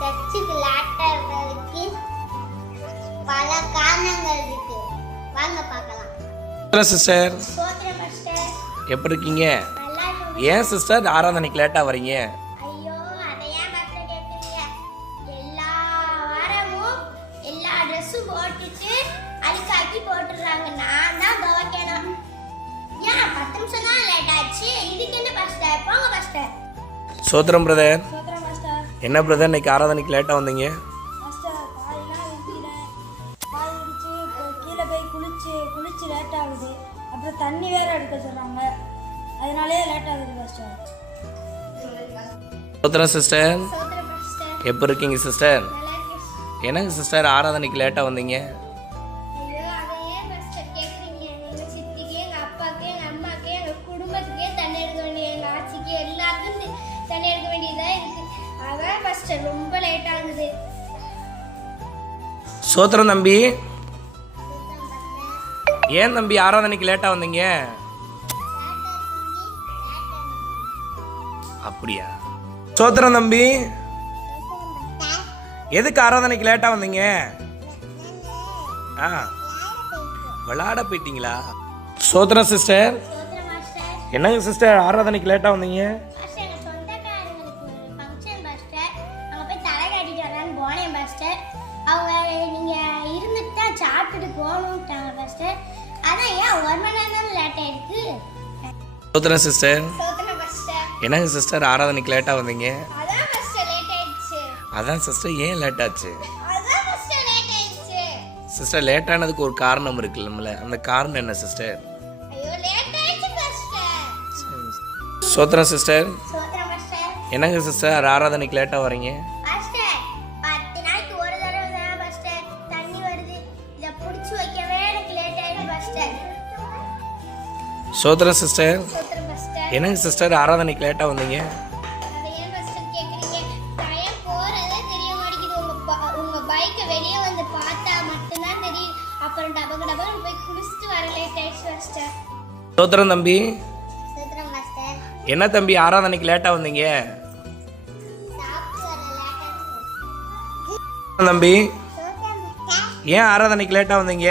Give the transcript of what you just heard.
சர்ச்சுக்கு லேட்டா வர்றதுக்கு பல காரணங்கள் இருக்கு. வாங்க பார்க்கலாம். சிஸ்டர் சோத்திரம் பாஸ்டர். எப்படி இருக்கீங்க? நல்லா இருக்கேன். ஏன் சிஸ்டர் ஆராதனைக்கு லேட்டா வரீங்க? ஐயோ, அதை ஏன் பாஸ்டர் கேட்குறீங்க? எல்லா வாரமும் எல்லா ட்ரெஸ்ஸும் போட்டுட்டு அழுக்காக்கி போட்டுடுறாங்க. நான் தான் துவைக்கணும். ஏன் 10 நிமிஷம் தான் லேட் ஆச்சு? இதுக்கு என்ன பாஸ்டர்? போங்க பாஸ்டர். சோத்திரம் பிரதர். சோத்திரம் பாஸ்டர். என்ன பிரதர் இன்னைக்கு ஆராதனைக்கு லேட்டா வந்தீங்க? பாஸ்டர் காலையெல்லாம் எழுந்திக்கிறேன். கால் இடிச்சு கீழே போய் குளிச்சு லேட் ஆகுது. அப்புறம் தண்ணி வேற எடுக்க சொல்கிறாங்க. அதனாலே லேட் ஆகுது பாஸ்டர். சோத்திரம் சிஸ்டர். சோத்திரம் பாஸ்டர். எப்படி இருக்கீங்க சிஸ்டர்? நல்லா இருக்கேன். என்னங்க சிஸ்டர் ஆராதனைக்கு லேட்டா வந்தீங்க? ஐயோ, அதை ஏன் பாஸ்டர் கேட்குறீங்க? எங்கள் சித்திக்கு, எங்கள் அப்பாவுக்கு, எங்கள் அம்மாவுக்கு, எங்கள் குடும்பத்துக்கே தண்ணி எடுக்க வேண்டிய, எங்கள் ஆட்சிக்கு எல்லாருக்கும் தண்ணி எடுக்க வேண்டியதாக இருக்குது. அதான் பாஸ்டர் ரொம்ப லேட் ஆகுது. சோத்திரம் தம்பி. ஏன் தம்பி ஆராதனைக்கு லேட்டா வந்தீங்க? அப்படியா? சோத்திரம் தம்பி. எதுக்கு ஆராதனைக்கு லேட்டா வந்தீங்க? விளையாட போயிட்டீங்களா? சோத்திரம் சிஸ்டர். சோத்திரம் பாஸ்டர். என்னங்க சிஸ்டர் ஆராதனைக்கு லேட்டா வந்தீங்க? பாஸ்டர், எங்கள் சொந்தக்காரங்களுக்கு ஒரு ஃபங்க்ஷன் பாஸ்டர். அங்கே போய் தலை காட்டிட்டு வரலான்னு போனேன் பாஸ்டர். அவங்க நீங்கள் இருந்துட்டு தான் சாப்பிட்டுட்டு போகணுன்ட்டாங்க பாஸ்டர். அதான் ஏன் 1 மணி நேரம் லேட் ஆயிடுச்சு. சோத்திரம் சிஸ்டர். சோத்திரம் பாஸ்டர். என்னங்க சிஸ்டர் ஆராதனைக்கு லேட்டா வந்தீங்க? அதான் பாஸ்டர் லேட் ஆயிடுச்சு. அதான் சிஸ்டர் ஏன் லேட் ஆச்சு? அதான் பாஸ்டர் லேட் ஆயிடுச்சு. சிஸ்டர் லேட் ஆனதுக்கு ஒரு காரணம் இருக்குல்ல, நம்மள அந்த காரணம் என்ன சிஸ்டர்? ஐயோ, லேட் ஆயிடுச்சு பாஸ்டர். சோத்திரம் சிஸ்டர். சோத்திரம் பாஸ்டர். என்னங்க சிஸ்டர் ஆராதனைக்கு லேட்டா வரீங்க? பாஸ்டர், 10 நாளைக்கு ஒரு தடவை தான் பாஸ்டர் தண்ணி வருது. இதை பிடிச்சி வைக்கவே எனக்கு லேட் ஆயிடுச்சு பாஸ்டர். சோத்திரம் சிஸ்டர். சோத்திரம் பாஸ்டர். என்னங்க சிஸ்டர் ஆராதனைக்கு லேட்டா வந்தீங்க? அதை ஏன் பாஸ்டர் கேட்குறீங்க? டைம் போகிறதே தெரிய மாட்டேங்குது. உங்கள் பைக்கை வெளியே வந்து பார்த்தா மட்டும்தான் தெரியும். அப்புறம் டபக்கு போய் குடிச்சிட்டு வர லேட் ஆயிடுச்சு பாஸ்டர். சோத்திரம் தம்பி. சோத்திரம் பாஸ்டர். என்ன தம்பி ஆராதனைக்கு லேட்டா வந்தீங்க? சாப்பிட்டு வர லேட் ஆயிடுச்சு. தம்பி சோத்திரம் பாஸ்டர். ஏன் ஆராதனைக்கு லேட்டா வந்தீங்க?